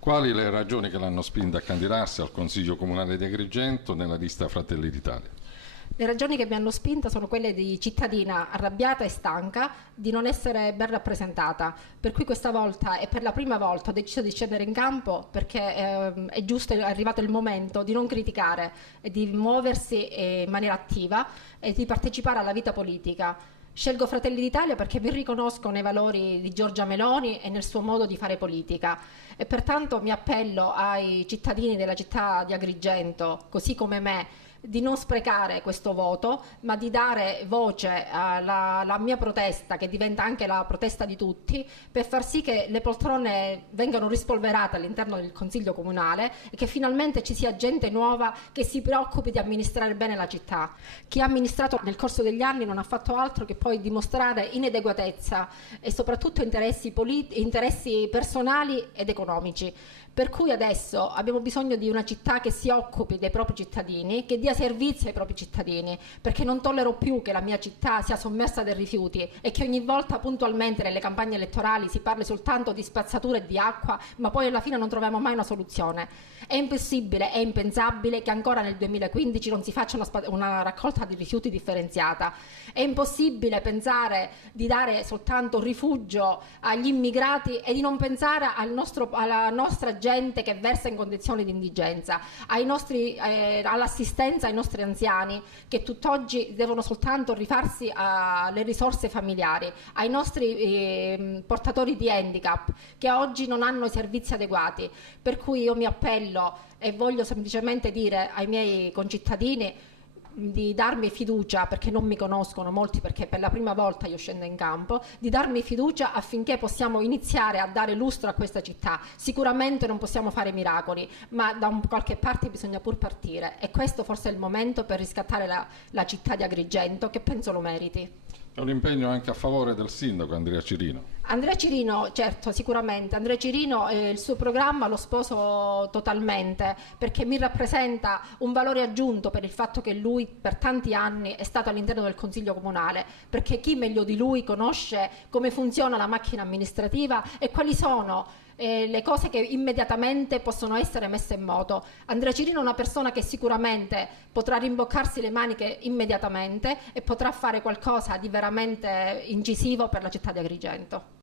Quali le ragioni che l'hanno spinta a candidarsi al Consiglio Comunale di Agrigento nella lista Fratelli d'Italia? Le ragioni che mi hanno spinta sono quelle di cittadina arrabbiata e stanca di non essere ben rappresentata, per cui questa volta e per la prima volta ho deciso di scendere in campo perché è giusto, è arrivato il momento di non criticare e di muoversi in maniera attiva e di partecipare alla vita politica. Scelgo Fratelli d'Italia perché vi riconosco nei valori di Giorgia Meloni e nel suo modo di fare politica e pertanto mi appello ai cittadini della città di Agrigento, così come me, di non sprecare questo voto, ma di dare voce alla mia protesta, che diventa anche la protesta di tutti, per far sì che le poltrone vengano rispolverate all'interno del Consiglio Comunale e che finalmente ci sia gente nuova che si preoccupi di amministrare bene la città. Chi ha amministrato nel corso degli anni non ha fatto altro che poi dimostrare inadeguatezza e soprattutto interessi personali ed economici. Per cui adesso abbiamo bisogno di una città che si occupi dei propri cittadini, che dia servizi ai propri cittadini, perché non tollero più che la mia città sia sommersa dai rifiuti e che ogni volta puntualmente nelle campagne elettorali si parli soltanto di spazzatura e di acqua, ma poi alla fine non troviamo mai una soluzione. È impossibile, è impensabile che ancora nel 2015 non si faccia una raccolta di rifiuti differenziata. È impossibile pensare di dare soltanto rifugio agli immigrati e di non pensare alla nostra gente che versa in condizioni di indigenza, all'assistenza ai nostri anziani che tutt'oggi devono soltanto rifarsi alle risorse familiari, ai nostri portatori di handicap che oggi non hanno i servizi adeguati. Per cui io mi appello e voglio semplicemente dire ai miei concittadini di darmi fiducia, perché non mi conoscono molti, perché per la prima volta io scendo in campo, di darmi fiducia affinché possiamo iniziare a dare lustro a questa città. Sicuramente non possiamo fare miracoli, ma da qualche parte bisogna pur partire e questo forse è il momento per riscattare la città di Agrigento, che penso lo meriti. È un impegno anche a favore del sindaco Andrea Cirino. Andrea Cirino, certo, sicuramente. Andrea Cirino, il suo programma lo sposo totalmente perché mi rappresenta un valore aggiunto per il fatto che lui per tanti anni è stato all'interno del Consiglio Comunale, perché chi meglio di lui conosce come funziona la macchina amministrativa e quali sono le cose che immediatamente possono essere messe in moto. Andrea Cirino è una persona che sicuramente potrà rimboccarsi le maniche immediatamente e potrà fare qualcosa di veramente incisivo per la città di Agrigento.